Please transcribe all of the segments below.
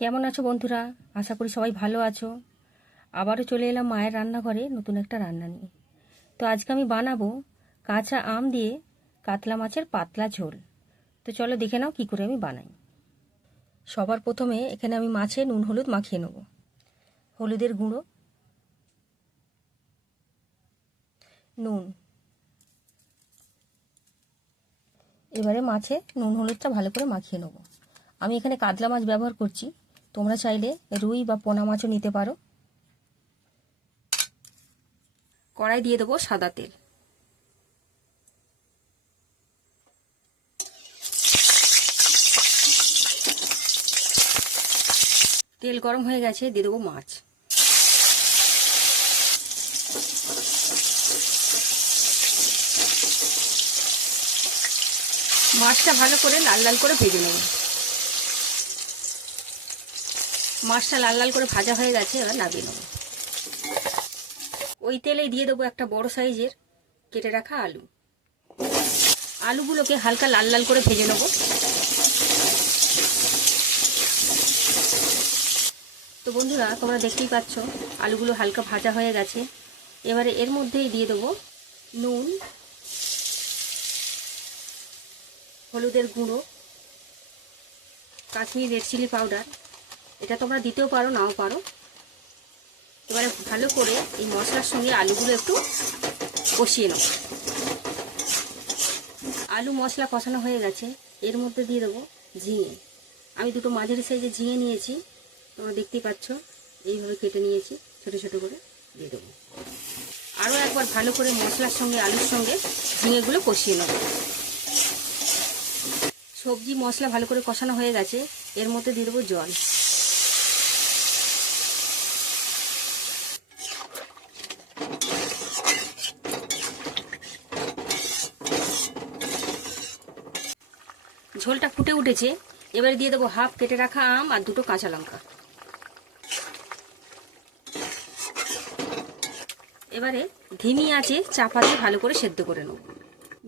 কেমন আছো বন্ধুরা? আশা করি সবাই ভালো আছো। আবারও চলে এলাম মায়ের রান্নাঘরে নতুন একটা রান্না নিয়ে। তো আজকে আমি বানাবো কাঁচা আম দিয়ে কাতলা মাছের পাতলা ঝোল। তো চলো দেখে নাও কী করে আমি বানাই। সবার প্রথমে এখানে আমি মাছে নুন হলুদ মাখিয়ে নেব। হলুদের গুঁড়ো, নুন। এবারে মাছে নুন হলুদটা ভালো করে মাখিয়ে নেব। আমি এখানে কাতলা মাছ ব্যবহার করছি, তোমরা চাইলে রুই বা পোনা মাছও নিতে পারো। কড়াই দিয়ে দেবো সাদা তেল। তেল গরম হয়ে গেছে, দিয়ে দেবো মাছ। মাছটা ভালো করে লাল লাল করে ভেজে নেব। মাছটা লাল লাল করে ভাজা হয়ে গেছে, এবার নামিয়ে নেব। ওই তেলেই দিয়ে দেবো একটা বড় সাইজের কেটে রাখা আলু। আলুগুলোকে হালকা লাল লাল করে ভেজে নেব। তো বন্ধুরা, তোমরা দেখতেই পাচ্ছ আলুগুলো হালকা ভাজা হয়ে গেছে। এবারে এর মধ্যেই দিয়ে দেবো নুন, হলুদের গুঁড়ো, কাশ্মীরি রেড চিলি পাউডার। এটা তোমরা দিতেও পারো, নাও পারো। এবারে ভালো করে এই মশলার সঙ্গে আলুগুলো একটু কষিয়ে নেব। আলু মশলা কষানো হয়ে গেছে, এর মধ্যে দিয়ে দেবো ঝিঙে। আমি দুটো মাঝারি সাইজে ঝিঙে নিয়েছি, তোমরা দেখতেই পাচ্ছ। এইভাবে কেটে নিয়েছি, ছোটো ছোটো করে দিয়ে দেবো। আরও একবার ভালো করে মশলার সঙ্গে আলুর সঙ্গে ঝিঙেগুলো কষিয়ে নেব। সবজি মশলা ভালো করে কষানো হয়ে গেছে, এর মধ্যে দিয়ে দেবো জল। ঝোলটা ফুটে উঠেছে, এবারে দিয়ে দেবো হাফ কেটে রাখা আম আর দুটো কাঁচা লঙ্কা। এবারে ধিমি আঁচে চাপা দিয়ে ভালো করে সেদ্ধ করে নেব।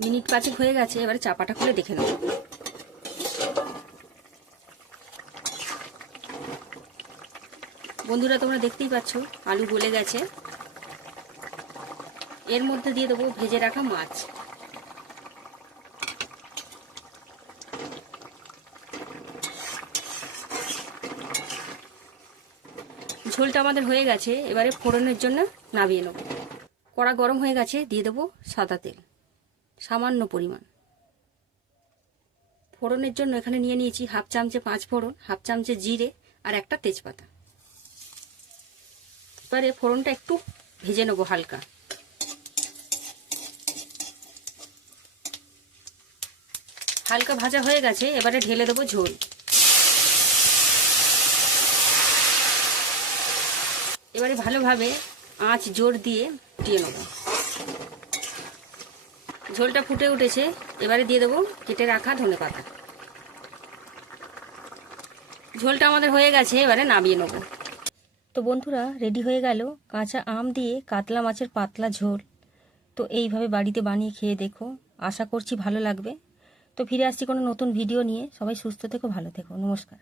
মিনিট 5 হয়ে গেছে, এবারে চাপাটা খুলে দেখে নেব। বন্ধুরা, তোমরা দেখতেই পাচ্ছ আলু গলে গেছে। এর মধ্যে দিয়ে দেবো ভেজে রাখা মাছ। ঝোলটা আমাদের হয়ে গেছে, এবারে ফোড়নের জন্য নামিয়ে নেব। কড়া গরম হয়ে গেছে, দিয়ে দেবো সাদা তেল সামান্য পরিমাণ। ফোড়নের জন্য এখানে নিয়ে নিয়েছি হাফ চামচে 5 ফোড়ন, হাফ চামচে জিরে আর একটা তেজপাতা। এবারে ফোড়নটা একটু ভেজে নেবো হালকা। হালকা ভাজা হয়ে গেছে, এবারে ঢেলে দেবো ঝোল। এবারে ভালোভাবে আঁচ জোর দিয়ে ফুটিয়ে নেব। ঝোলটা ফুটে উঠেছে, এবারে দিয়ে দেবো কেটে রাখা ধনেপাতা। ঝোলটা আমাদের হয়ে গেছে, এবারে নামিয়ে নেব। তো বন্ধুরা, রেডি হয়ে গেল কাঁচা আম দিয়ে কাতলা মাছের পাতলা ঝোল। তো এইভাবে বাড়িতে বানিয়ে খেয়ে দেখো, আশা করছি ভালো লাগবে। তো ফিরে আসছি কোনো নতুন ভিডিও নিয়ে। সবাই সুস্থ থেকো, ভালো থেকো। নমস্কার।